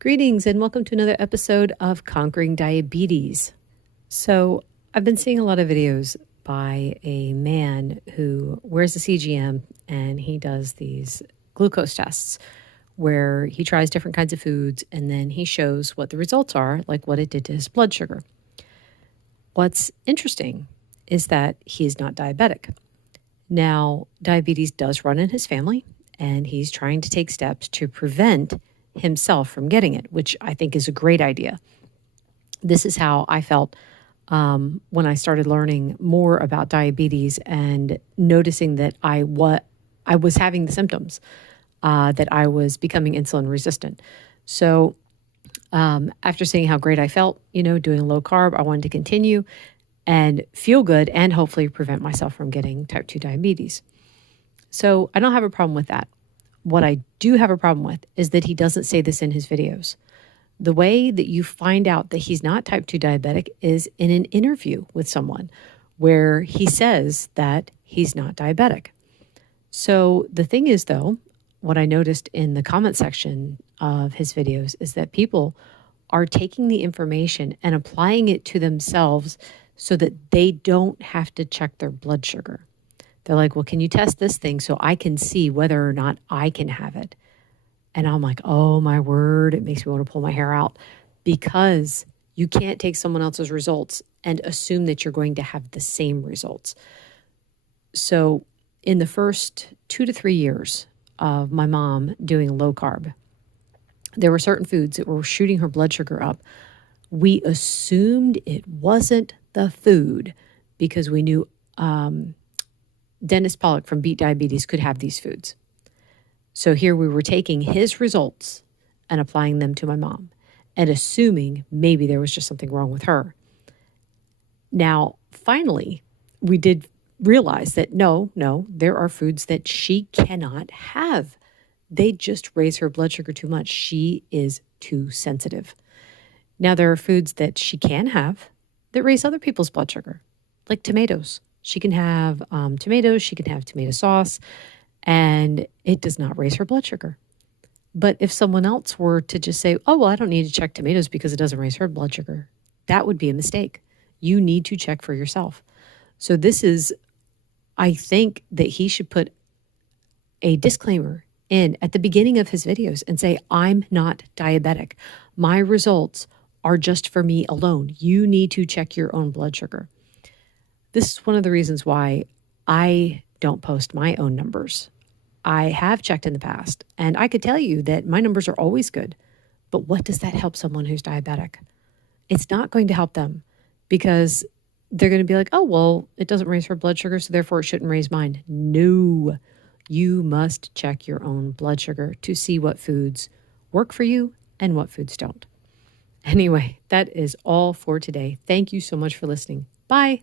Greetings and welcome to another episode of Conquering Diabetes. So, I've been seeing a lot of videos by a man who wears a CGM and he does these glucose tests where he tries different kinds of foods and then he shows what the results are, like what it did to his blood sugar. What's interesting is that he is not diabetic. Now, diabetes does run in his family, and he's trying to take steps to prevent himself from getting it, which I think is a great idea. This is how I felt when I started learning more about diabetes and noticing that I was having the symptoms, that I was becoming insulin resistant. So after seeing how great I felt, doing low carb, I wanted to continue and feel good and hopefully prevent myself from getting type 2 diabetes. So I don't have a problem with that. What I do have a problem with is that he doesn't say this in his videos. The way that you find out that he's not type 2 diabetic is in an interview with someone where he says that he's not diabetic. So the thing is, though, what I noticed in the comment section of his videos is that people are taking the information and applying it to themselves so that they don't have to check their blood sugar. They're like, well, can you test this thing so I can see whether or not I can have it? And I'm like, oh my word, it makes me want to pull my hair out, because you can't take someone else's results and assume that you're going to have the same results. So in the first 2 to 3 years of my mom doing low carb, there were certain foods that were shooting her blood sugar up. We assumed it wasn't the food because we knew Dennis Pollock from Beat Diabetes could have these foods. So here we were taking his results and applying them to my mom and assuming maybe there was just something wrong with her. Now, finally, we did realize that no, there are foods that she cannot have. They just raise her blood sugar too much. She is too sensitive. Now, there are foods that she can have that raise other people's blood sugar, like tomatoes. She can have tomatoes, she can have tomato sauce, and it does not raise her blood sugar. But if someone else were to just say, oh, well, I don't need to check tomatoes because it doesn't raise her blood sugar, that would be a mistake. You need to check for yourself. So I think that he should put a disclaimer in at the beginning of his videos and say, I'm not diabetic. My results are just for me alone. You need to check your own blood sugar. This is one of the reasons why I don't post my own numbers. I have checked in the past, and I could tell you that my numbers are always good. But what does that help someone who's diabetic? It's not going to help them, because they're going to be like, oh, well, it doesn't raise her blood sugar, so therefore it shouldn't raise mine. No, you must check your own blood sugar to see what foods work for you and what foods don't. Anyway, that is all for today. Thank you so much for listening. Bye.